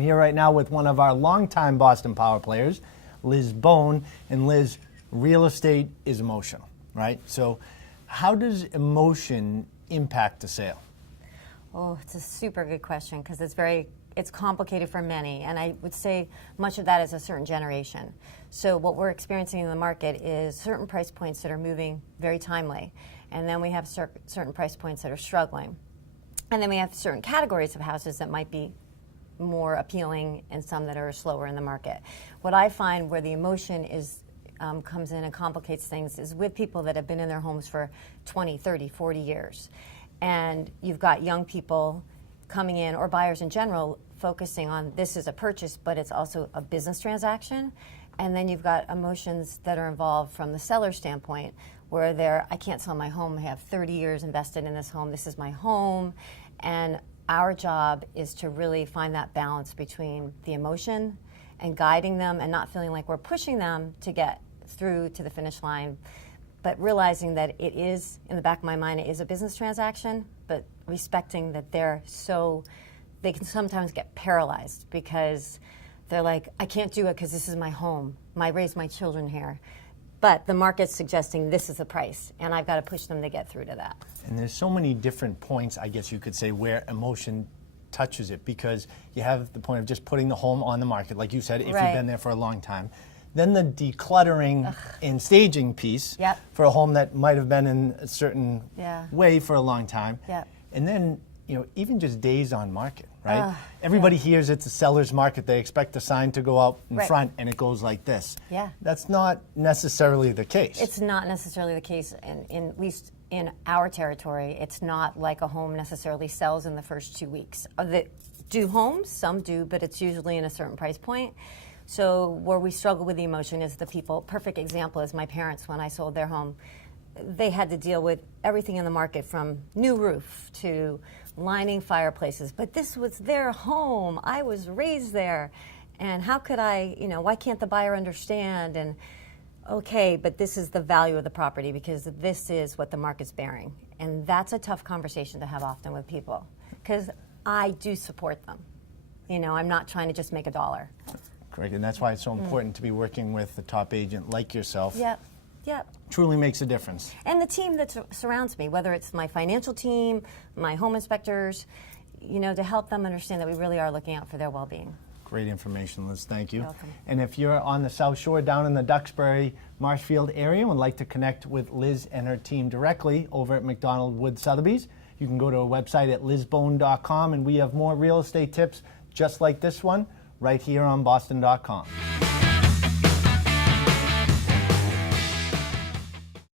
I'm here right now with one of our longtime Boston Power players, Liz Bone. And Liz, real estate is emotional, right? So how does emotion impact a sale? Oh, it's a super good question because it's complicated for many, and I would say much of that is a certain generation. So what we're experiencing in the market is certain price points that are moving very timely, and then we have certain price points that are struggling. And then we have certain categories of houses that might be more appealing and some that are slower in the market. What I find where the emotion comes in and complicates things is with people that have been in their homes for 20, 30, 40 years. And you've got young people coming in, or buyers in general, focusing on this is a purchase, but it's also a business transaction. And then you've got emotions that are involved from the seller standpoint, where I can't sell my home, I have 30 years invested in this home, this is my home. And our job is to really find that balance between the emotion and guiding them and not feeling like we're pushing them to get through to the finish line, but realizing that it is, in the back of my mind, it is a business transaction, but respecting that they can sometimes get paralyzed because they're like, I can't do it because this is my home. I raised my children here. But the market's suggesting this is the price, and I've got to push them to get through to that. And there's so many different points, I guess you could say, where emotion touches it, because you have the point of just putting the home on the market, like you said, if Right. you've been there for a long time. Then the decluttering and staging piece Yep. for a home that might have been in a certain Yeah. way for a long time. Yep. And then, even just days on market, right? Everybody hears it's a seller's market. They expect the sign to go out in Right. front and it goes like this. Yeah. That's not necessarily the case. It's not necessarily the case, at least in our territory. It's not like a home necessarily sells in the first 2 weeks. Do homes? Some do, but it's usually in a certain price point. So where we struggle with the emotion is the people. Perfect example is my parents when I sold their home. They had to deal with everything in the market from new roof to lining fireplaces. But this was their home. I was raised there. And how could why can't the buyer understand? And okay, but this is the value of the property because this is what the market's bearing. And that's a tough conversation to have often with people because I do support them. I'm not trying to just make a dollar. Correct, and that's why it's so important to be working with a top agent like yourself. Yep. Truly makes a difference. And the team that surrounds me, whether it's my financial team, my home inspectors, to help them understand that we really are looking out for their well-being. Great information, Liz. Thank you. You're welcome. And if you're on the South Shore down in the Duxbury, Marshfield area and would like to connect with Liz and her team directly over at McDonald Wood Sotheby's, you can go to our website at lizbone.com, and we have more real estate tips just like this one right here on boston.com.